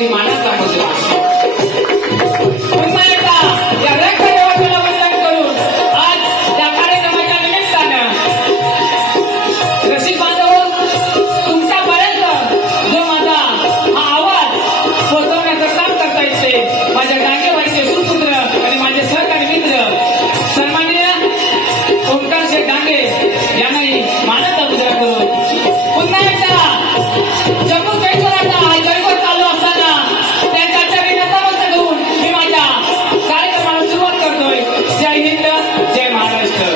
देवी मानाचा मुद्रा पुन्हा एकदा या रक्त देवाला वंदन करून आज त्या कार्यक्रमाच्या निमित्तानं रसिक बांधव तुमच्यापर्यंत जो माझा हा आवाज पोहोचवण्याचं काम करता येते माझ्या डांगेवाडीचे सुपुत्र आणि माझे सहकारी मित्र सन्माननीय ओंकार शेठ डांगे यांनाही मानाचा मुद्रा करून पुन्हा एकदा जम्मू काश्मीराचा हा गर्व चालू असताना त्यांच्या चरणी नतमस्तक होऊन मी माझ्या कार्यक्रमाला सुरुवात करतोय. जय हिंद, जय महाराष्ट्र.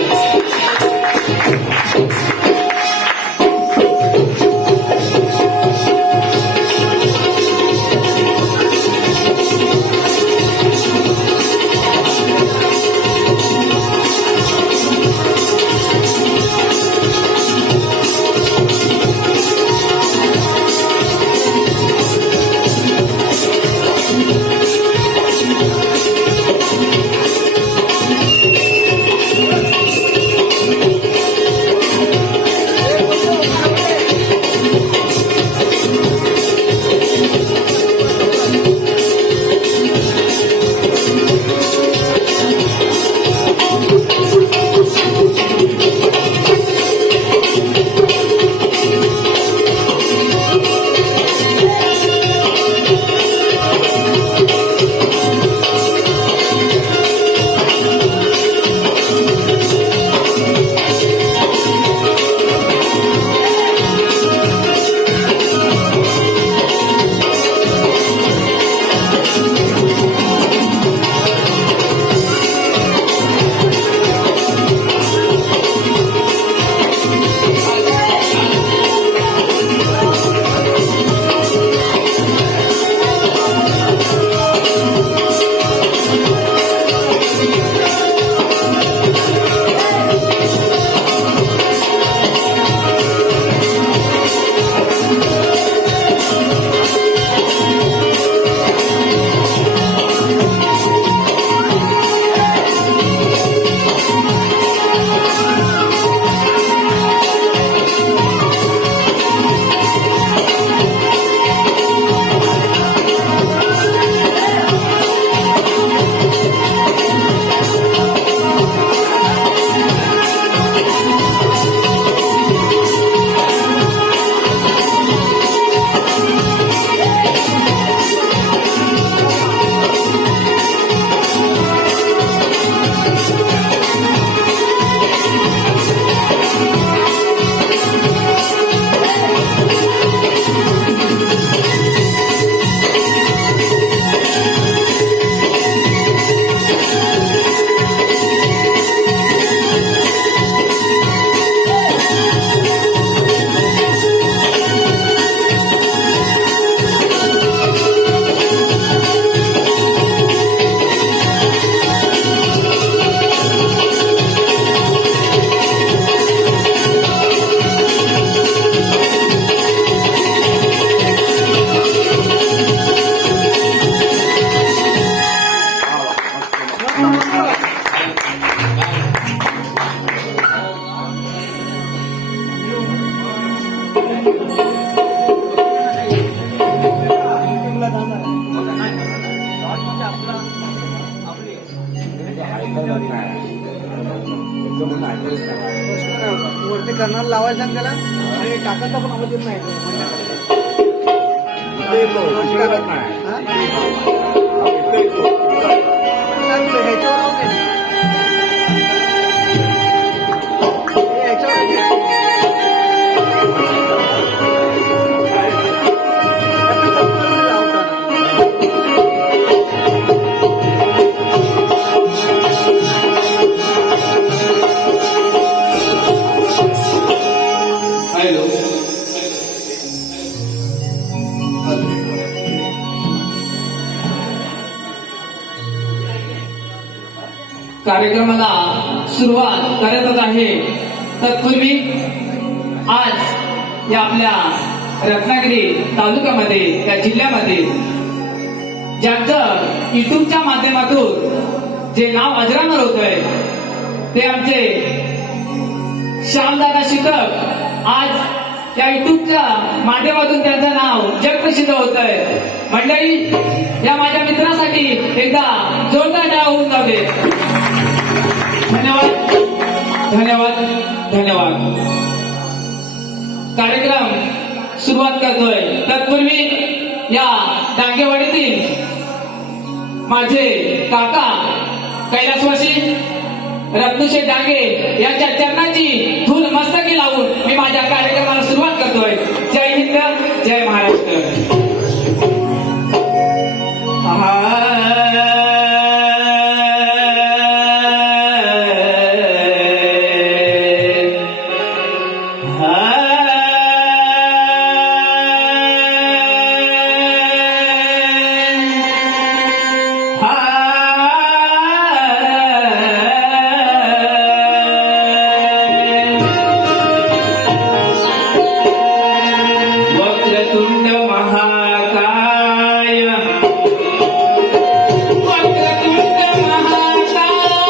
वरती कर्नाल लावायला सांग त्याला आणि टाकायचा पण आवाज येत नाही. कार्यक्रमाला सुरुवात करतच आहे. तत्पूर्वी आज या आपल्या रत्नागिरी तालुक्यामध्ये या जिल्ह्यामध्ये ज्यांचं युट्यूबच्या माध्यमातून जे नाव अजरामर होतंय ते आमचे श्यामदादा शिकक आज या युट्यूबच्या माध्यमातून त्यांचं नाव जगप्रसिद्ध होत आहे. मंडळी, या माझ्या मित्रासाठी एकदा जोरदार टाळ्या होऊन जाऊ दे. धन्यवाद धन्यवाद धन्यवाद. कार्यक्रम सुरुवात करतोय. तत्पूर्वी या डांगेवाडीतील माझे काका कैलासवासी रत्नशेठ डांगे यांच्या चरणाची धूल मस्तकी लावून मी माझ्या कार्यक्रमाला सुरुवात करतोय. जय हिंद, जय महाराष्ट्र. वक्रतुंड महाकाय वक्रतुंड महाकाय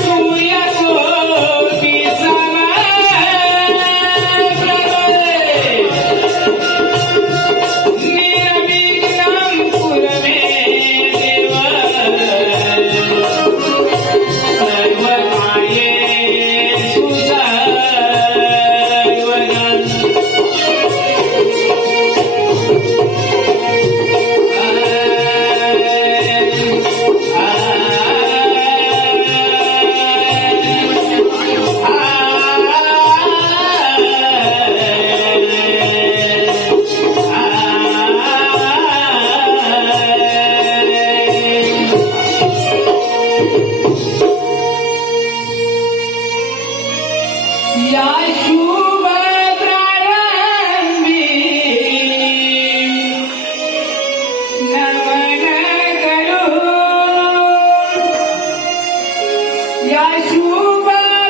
सूर्यकोटि समप्रभ निर्विघ्नं कुरु मे देव सर्वकार्येषु या शुभ प्रारंभी नमन करू. या शुभ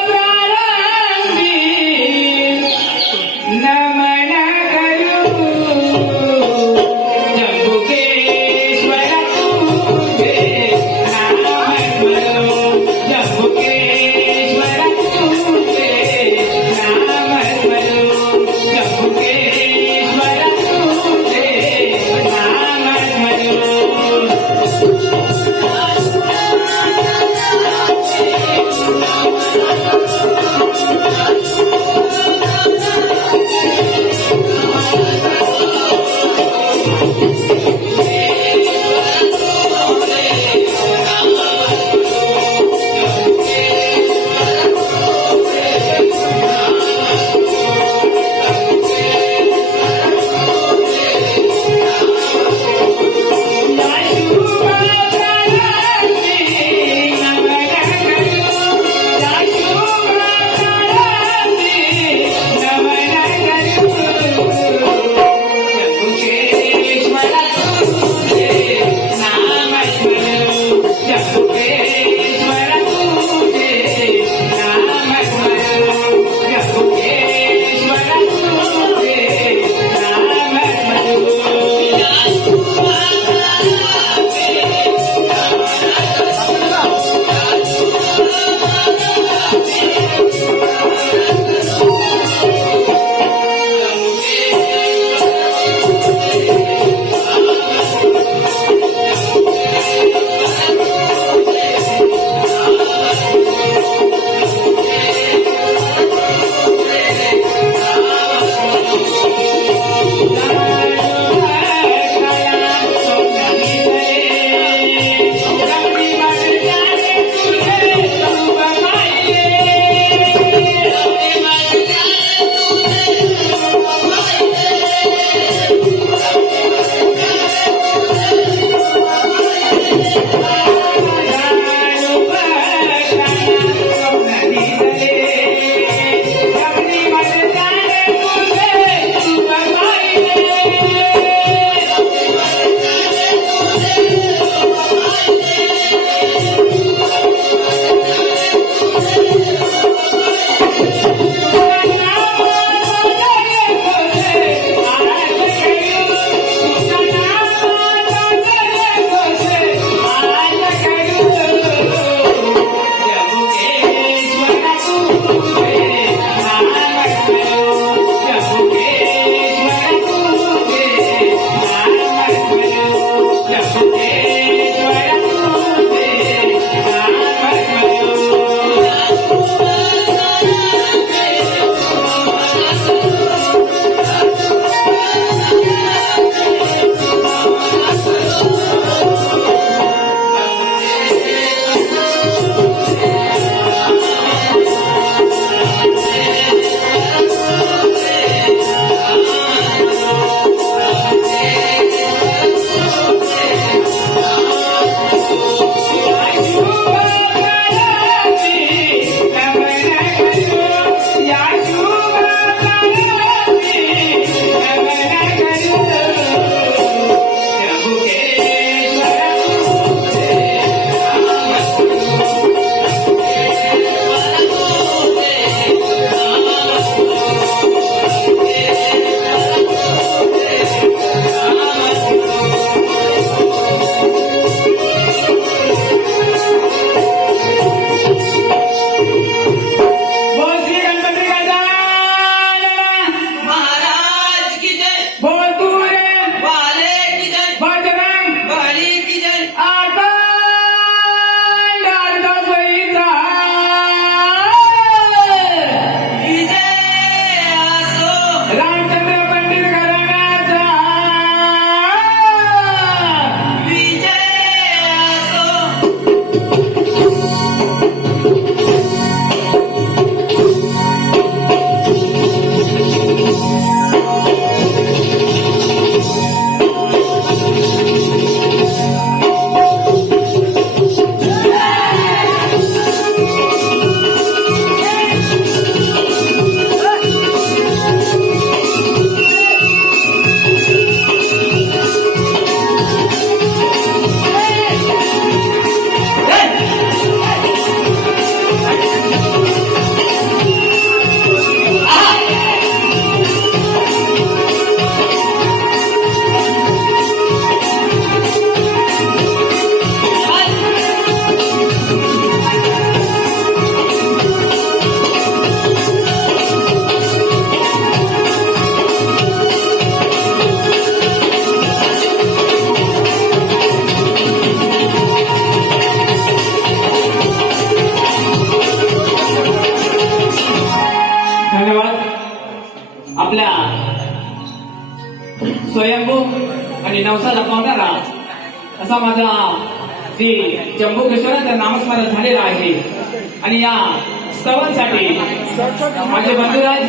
प्रारंभी नमन करू. जंबुकेश्वर तुझे नाम स्मरो. जंबुकेश्वर तुझे नाम आपल्या स्वयंभू आणि नवसाला पावणारा असा माझा श्री जंबुकेश्वराचं नामस्मरण झालेलं आहे. आणि या स्तवांसाठी माझे बंधुराज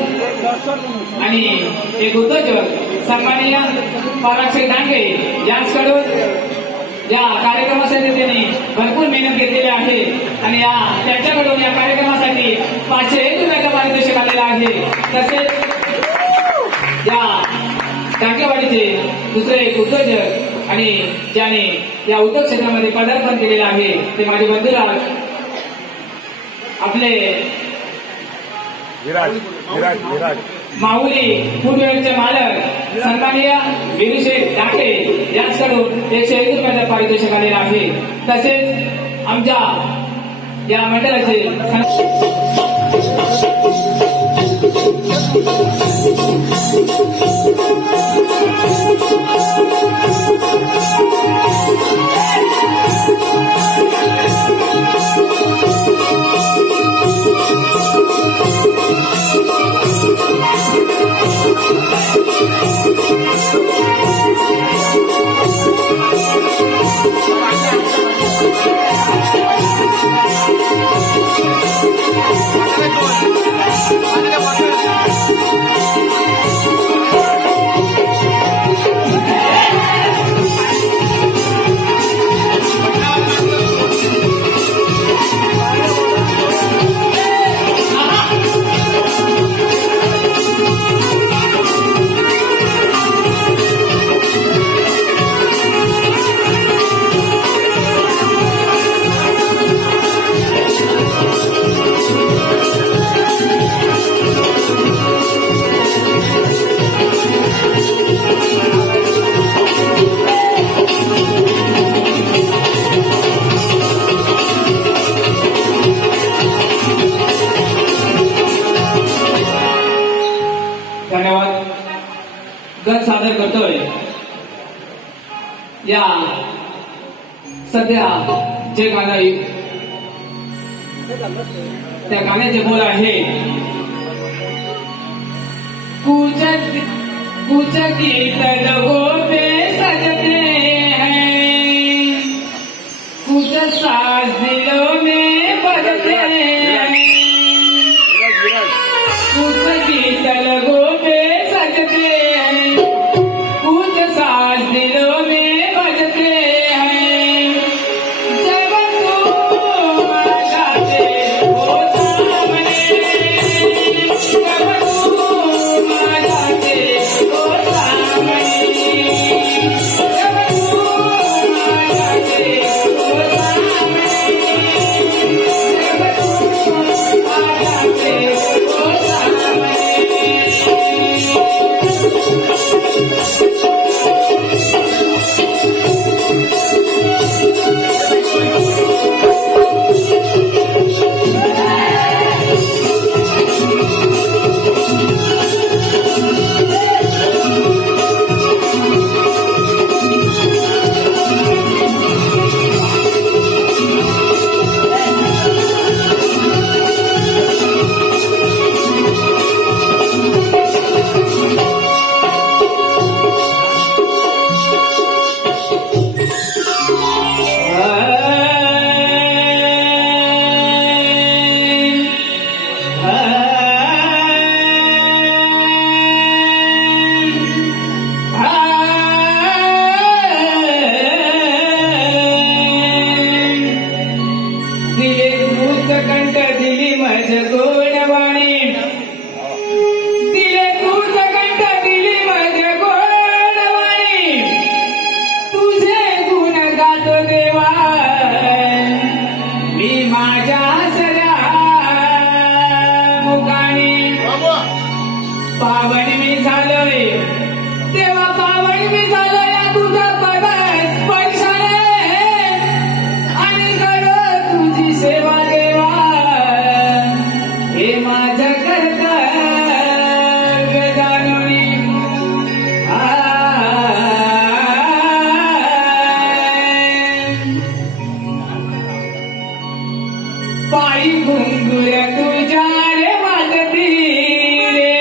आणि एक उद्योजक सन्माननीय पराक्षक डांगे यांच्याकडून या कार्यक्रमासाठी त्यांनी भरपूर मेहनत घेतलेली आहे. आणि त्यांच्याकडून या कार्यक्रमासाठी 501 रुपयाचं पारितोषिक आलेलं आहे. तसेच या टाकेवाडीचे दुसरे एक उद्योजक आणि ज्याने या उद्योग क्षेत्रामध्ये पदार्पण केलेलं आहे ते माझे बंधुराज आपले विराज माऊली फूडवेअरचे मालक सन्माननीय विरुशेठ टाके यांच्याकडून 101 रुपयाचं पारितोषिक आलेलं आहे. तसेच आमच्या या मंडळाचे धन्यवाद गत सादर करतोय. या सध्या जे गाणं त्या गाण्याचे बोल आहे कुछ गीत लोगों पे सजते हैं, कुछ साज दिलों में बजते हैं, कुछ गीत लोगों पे सजते हैं, कुछ साज दिलों में बजते हैं. जब तुम आ जाते हो सामने, जब तुम आ जाते हो सामने, जब तुम आ जाते हो सामने, जब तुम आ जाते हो सामने. पावन मी झालोय तेव्हा पावन मी झालोय तुझ्या पदास पैशाने आणि कर तुझी सेवा देवा हे माझं कर्तव्य जाणून पायी घुंगुर तुझ्या रे वाजती रे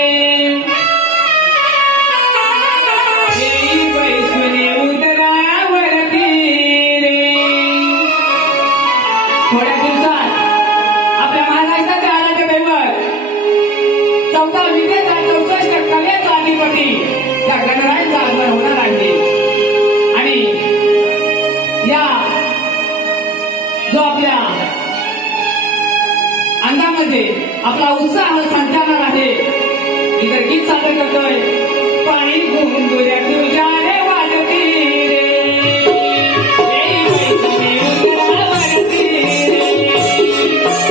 2064 कलेचा अधिपती या गणरायांचा आगमन होणार आहे. आणि या जो आपल्या अंगामध्ये आपला उत्साह संचारणार आहे. इतर गीत सादर करतोय. पाणी घुंगुऱ्या तुझ्या रे वाजती रे, ए वैष्णवी उंदरावरती रे.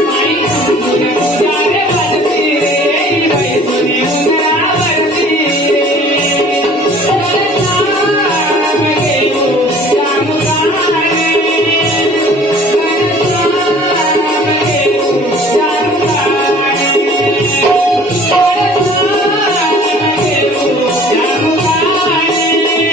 पाणी घुंगुऱ्या तुझ्या रे वाजती रे, ए वैष्णवी उंदरावरती रे. नाम घेऊ नाम गाणे, नाम घेऊ नाम गाणे.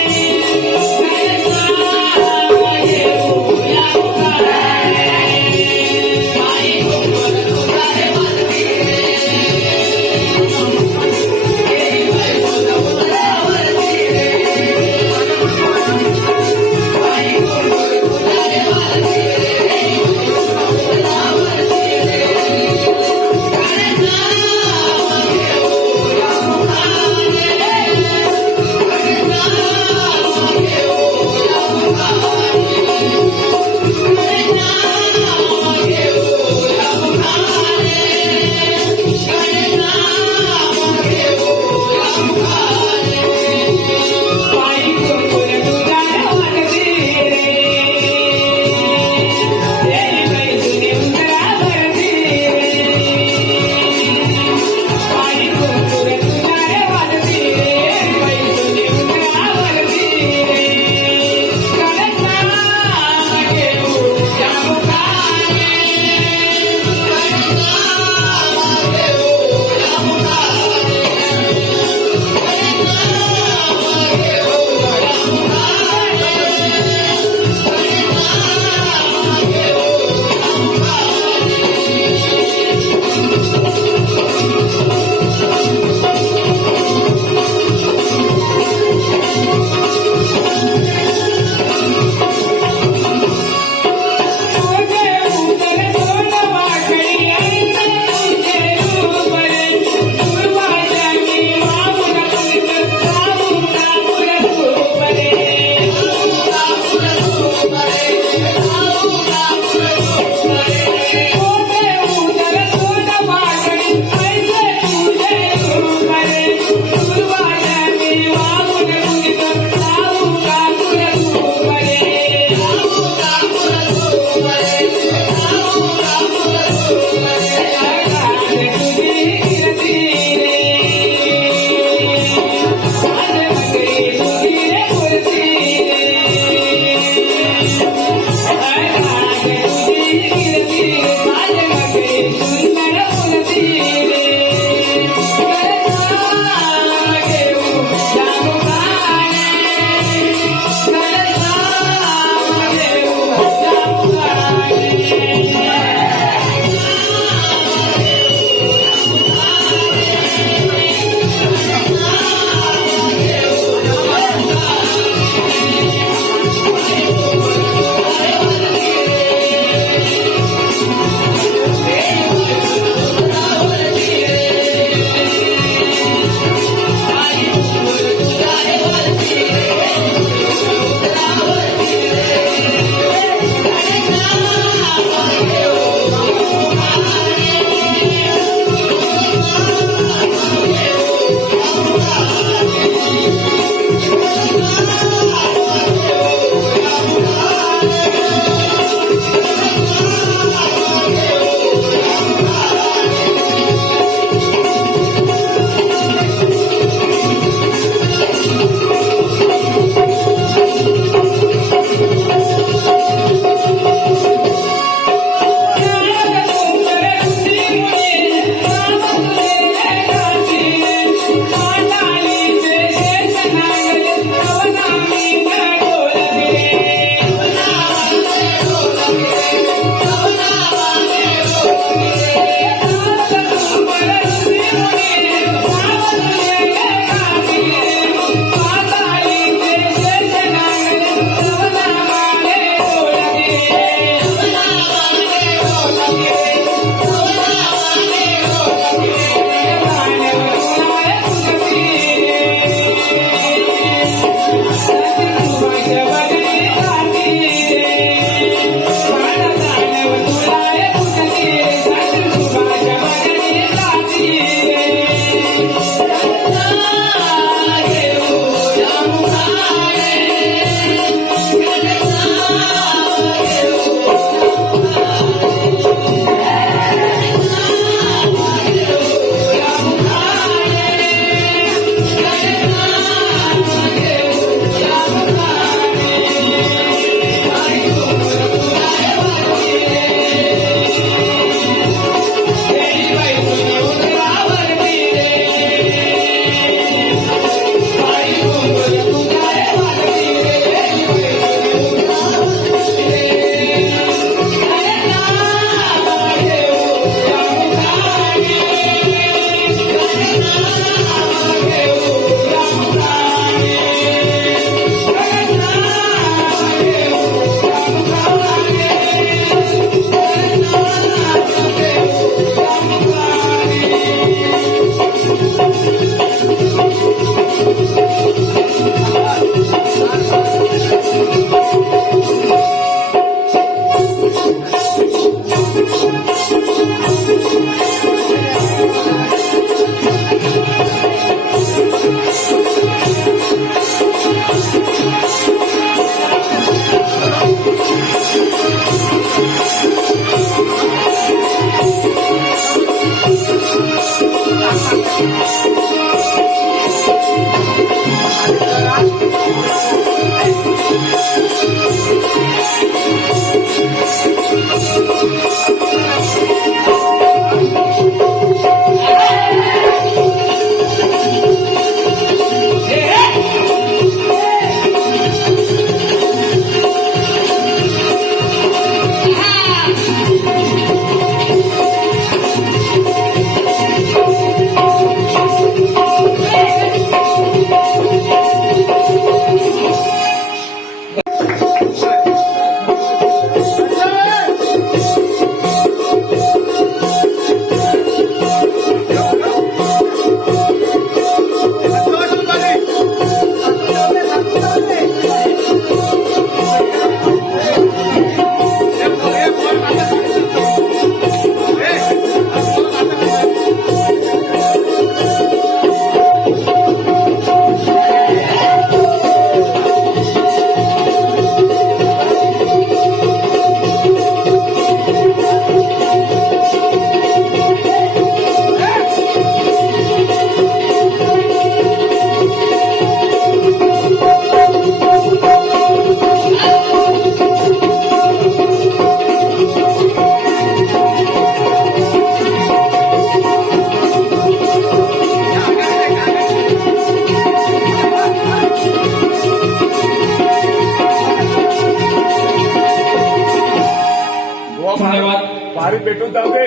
पारी पेटून जाऊ दे.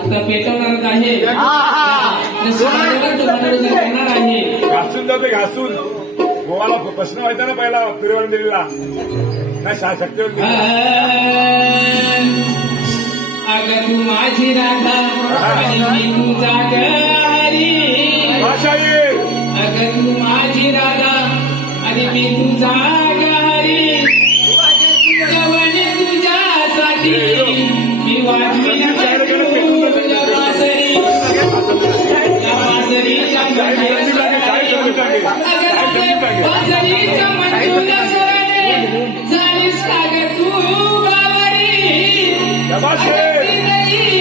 आता पेटवणारच आहे. मनोरंजन करणार आहे. घासून जाऊ दे घासून. गोवाला प्रश्न व्हायचा ना पहिला तिरुवनंतपुरीला काय शक्ती होती. अगं तू माझी राधा आणि मी तुझा गरी. अगं तू माझी राधा आणि मी तुझा गरी. जवळ तुझ्यासाठी मी वाजवी तुझ्या बासरी. या बासरीच्या बासरीच्या मंजूला सरणे झालीस का ग तू बावरी.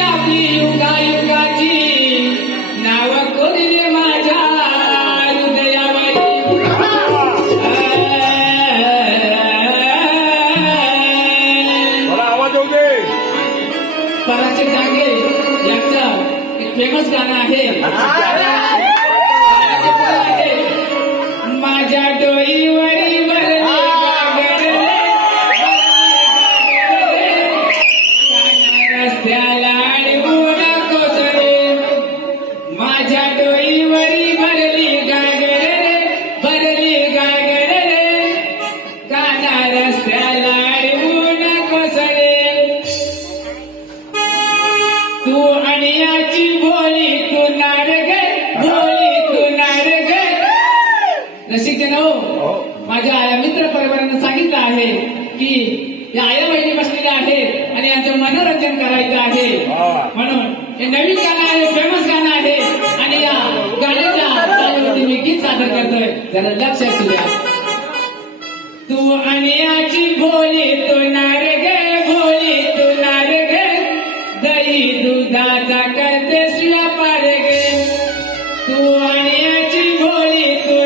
आपली युगायुगाची नाव कोरले माझ्या हृदयावरी. आवाज येऊ दे. पराचे डांगे यांचं एक फेमस गाणं आहे. माझ्या डोईवरी भरली गागर रस्त्याला अडवू नकोस रे. माझ्या डोईवरी भरली गागर रे. काना रस्त्याला अडवू नकोस रे. तू अणियाची भोळी तू नार गे भोळी तू नार गे. रसिकजन हो, माझ्या मित्र परिवारानं सांगितलं आहे की या आया बहिणी बसलेल्या आहेत आणि यांचं मनोरंजन करायचं आहे. म्हणून हे नवीन गाणं आहे, फेमस गाणं आहे आणि या गाण्याच्या तालावरती मी गीत सादर करतोय. जरा लक्ष असू द्या. तू अणियाची भोळी तू नार गे भोळी तू नार गे. दही दुधाचा करतेस व्यापार गे. तू अणियाची भोळी तू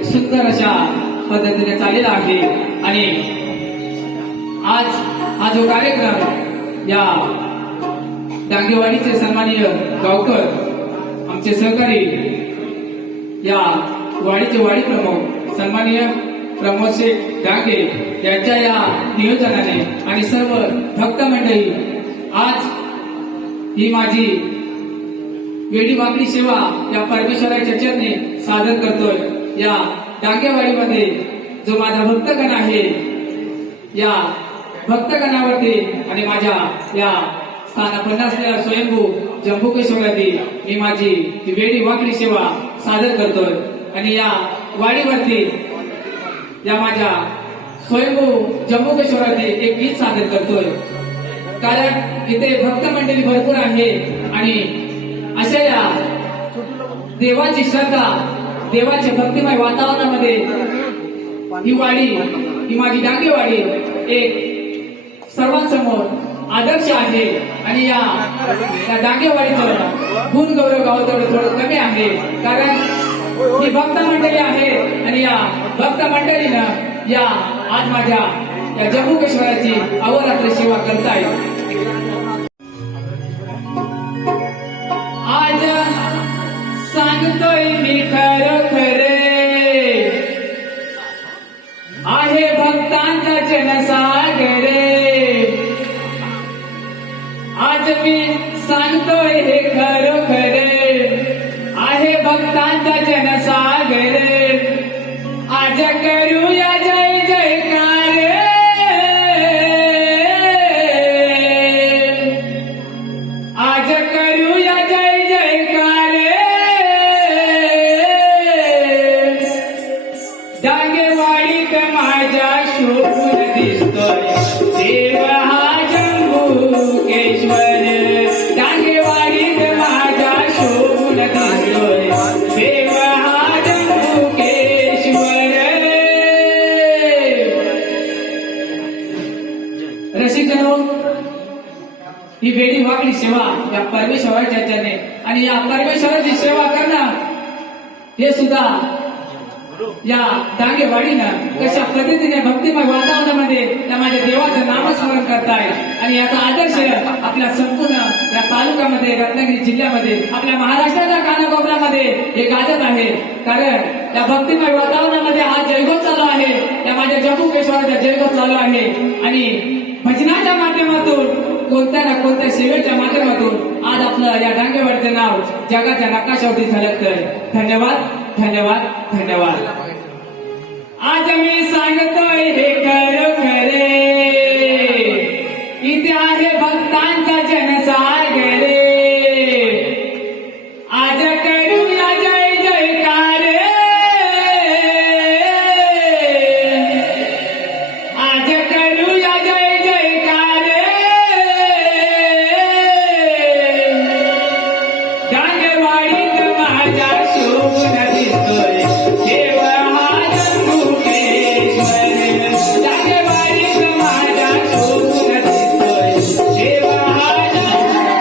एक सुंदर अशा पद्धतीने चाललेला आहे. आणि आज हा जो कार्यक्रम या डांगेवाडीचे सन्माननीय गावकर आमचे सहकारी या वाडीचे वाडी प्रमुख सन्माननीय प्रमोद शेठ डांगे यांच्या या नियोजनाने आणि सर्व भक्त मंडळी आज ही माझी वेडी वाकडी सेवा या परमेश्वराच्या चरणी सादर करतोय. या डांगेवाडीमध्ये जो माझा भक्तगण आहे या भक्तगणावरती आणि माझ्या या स्थानापन्न असलेल्या स्वयंभू जंबुकेश्वराती मी माझी ही वेडी वाकडी सेवा सादर करतोय. आणि या वाडीवरती या माझ्या स्वयंभू जंबुकेश्वराती एक गीत सादर करतोय. कारण इथे भक्त मंडळी भरपूर आहे आणि अशा या देवाची श्रद्धा देवाच्या भक्तिमय वातावरणामध्ये ही वाडी ही माझी डांगेवाडी एक सर्वांसमोर आदर्श आहे. आणि या डांगेवाडीचं गुण गौरव गाव थोडं कमी आहे. कारण ही भक्त मंडळी आहे आणि या भक्त मंडळीनं या आज माझ्या या जम्बुकेश्वराची अहोरात्र सेवा करताय. आज सांगतोय मी खरं खरे आहे भक्तांचा जनसागर. आज मी सांगतोय हे खरं खरे आहे भक्तांचा जनसागर. आज करूया जय जयकार आज करूया जय जयकार. डांगेवाडीत माझ्या शोभून दिसतोय देव हा जंबुकेश्वर. डांगेवाडीत माझ्या शोभून दिसतोय देव हा जंबुकेश्वर. रसिकजनो, ही वेडी वाकडी सेवा या परमेश्वराच्या चरणी आणि या परमेश्वराची सेवा करणं हे सुद्धा या डांगेवाडीनं कशा पद्धतीने भक्तिमय वातावरणामध्ये त्या माझ्या देवाचं नामस्मरण करताय. आणि याचा आदर्श आपल्या संपूर्ण या तालुक्यामध्ये रत्नागिरी जिल्ह्यामध्ये आपल्या महाराष्ट्राच्या कानाकोपऱ्यामध्ये हे गाजत आहे. कारण या भक्तिमय वातावरणामध्ये हा जयघोष चालू आहे. या माझ्या जम्बुकेश्वराचा जयघोष चालू आहे. आणि भजनाच्या माध्यमातून कोणत्या ना कोणत्या सेवेच्या माध्यमातून आज आपलं या डांगेवाडीचं नाव जगाच्या नकाशावरती झळकतंय. धन्यवाद धन्यवाद धन्यवाद. आज मी सांगतोय हे खरं खरे इथे आहे भक्तांचा जनसागर. आज करूया जय जयकार आज करूया जय जयकार. डांगेवाडीत माझ्या शोभून दिसतोय देव हा जंबुकेश्वर. डांगेवाडीत माझ्या शोभून दिसतोय देव हा जंबुकेश्वर.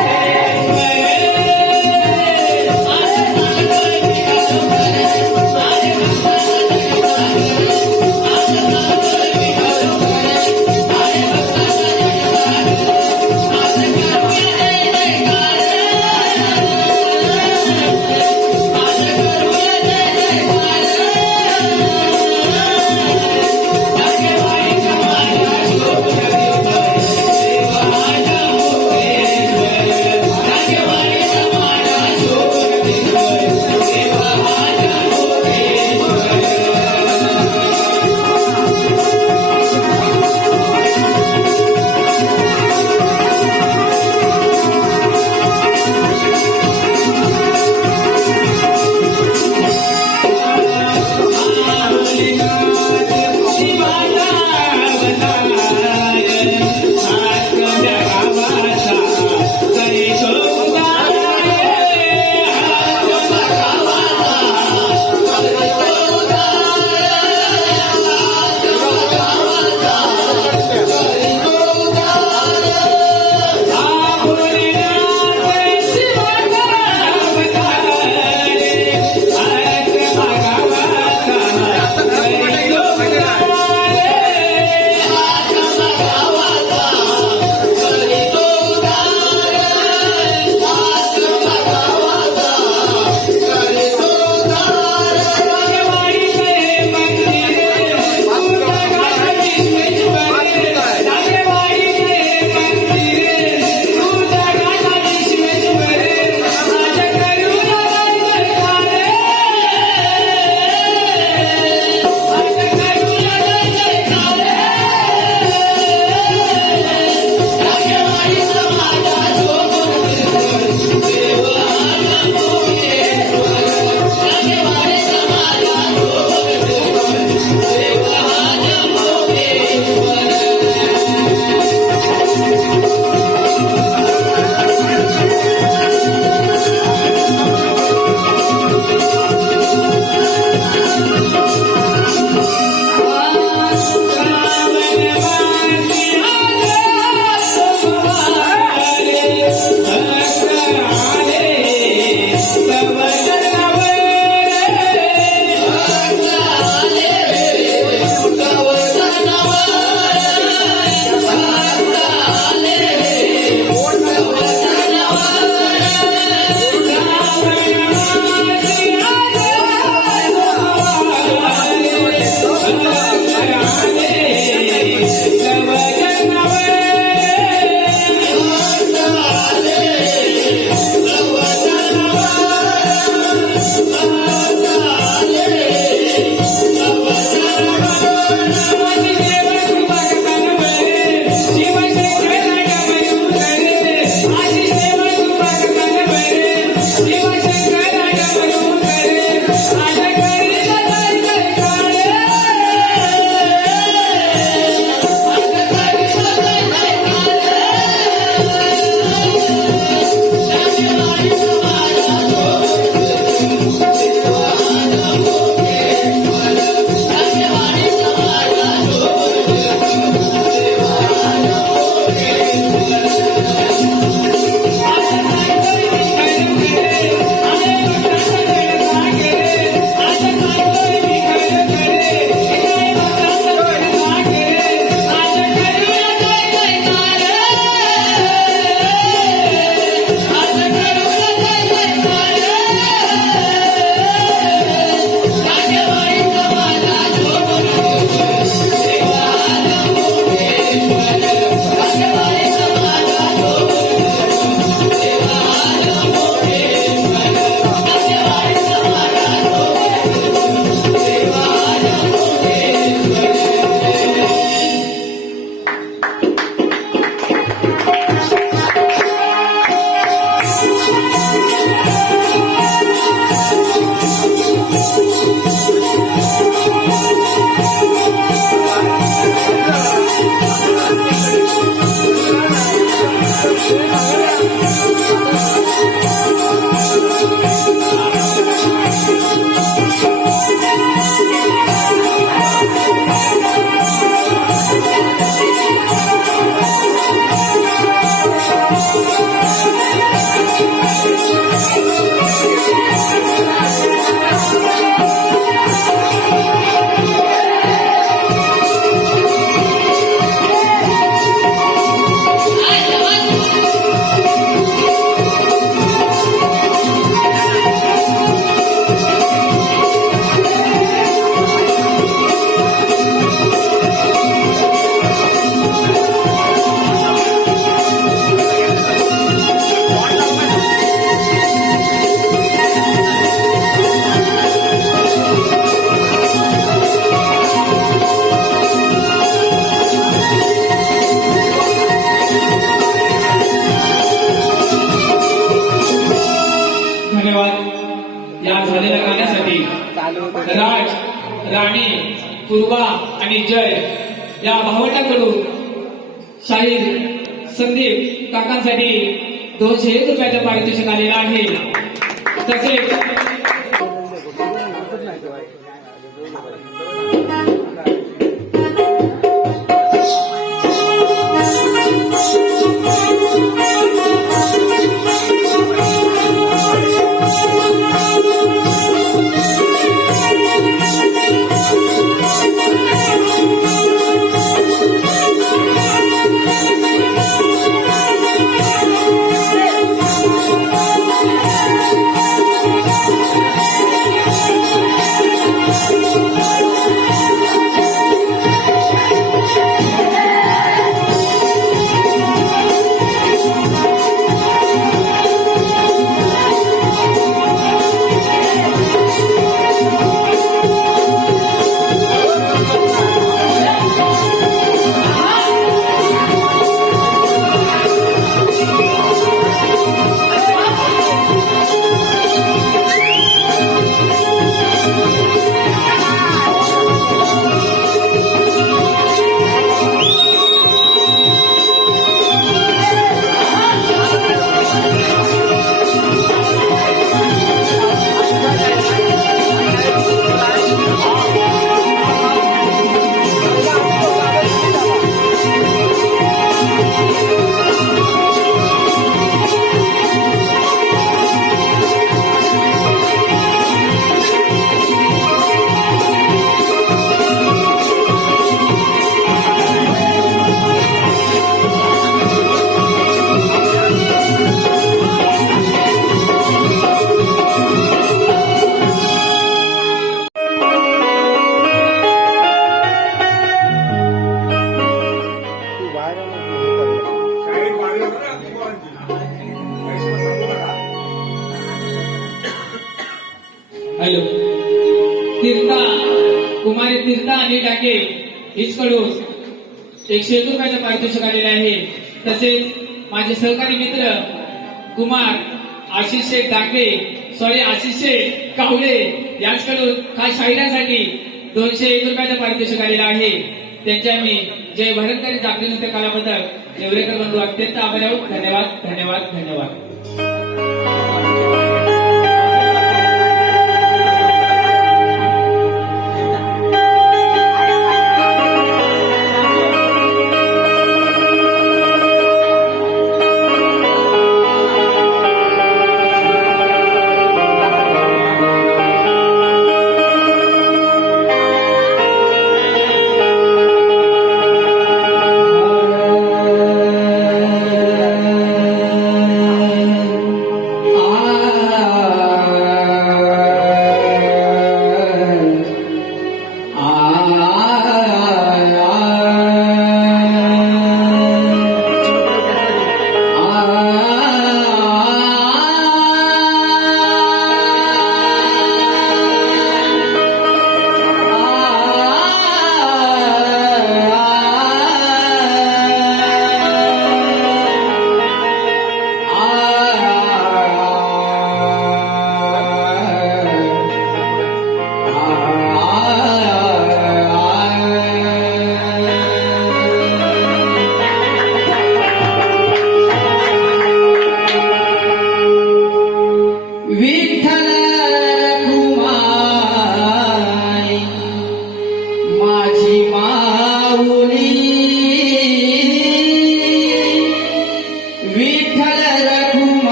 राज, राणी, पूर्वा आणि जय या भावंडाकडून शाहीर संदीप काकांसाठी 201 रुपयाचं पारितोषिक आलेलं आहे. तसेच शाळेत पाणी होतं ना पोरांची. पैसे सांगू नका. हॅलो तीर्था, कुमारी तीर्था आणि टाके हिचकडून 101 रुपयाचं पारितोषिक आलेलं आहे. तसेच माझे सहकारी मित्र कुमार आशिष शेठ डाके, आशिष शेठ कावले यांच्याकडून खास शाहिरांसाठी 201 रुपयाचं पारितोषिक आलेलं आहे. त्यांच्या मी जय भरंकरी जागृती नृत्य कलाबद्दल नेवरेकर बंधू अत्यंत आभारी आहोत. धन्यवाद धन्यवाद धन्यवाद.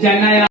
ज्यांना या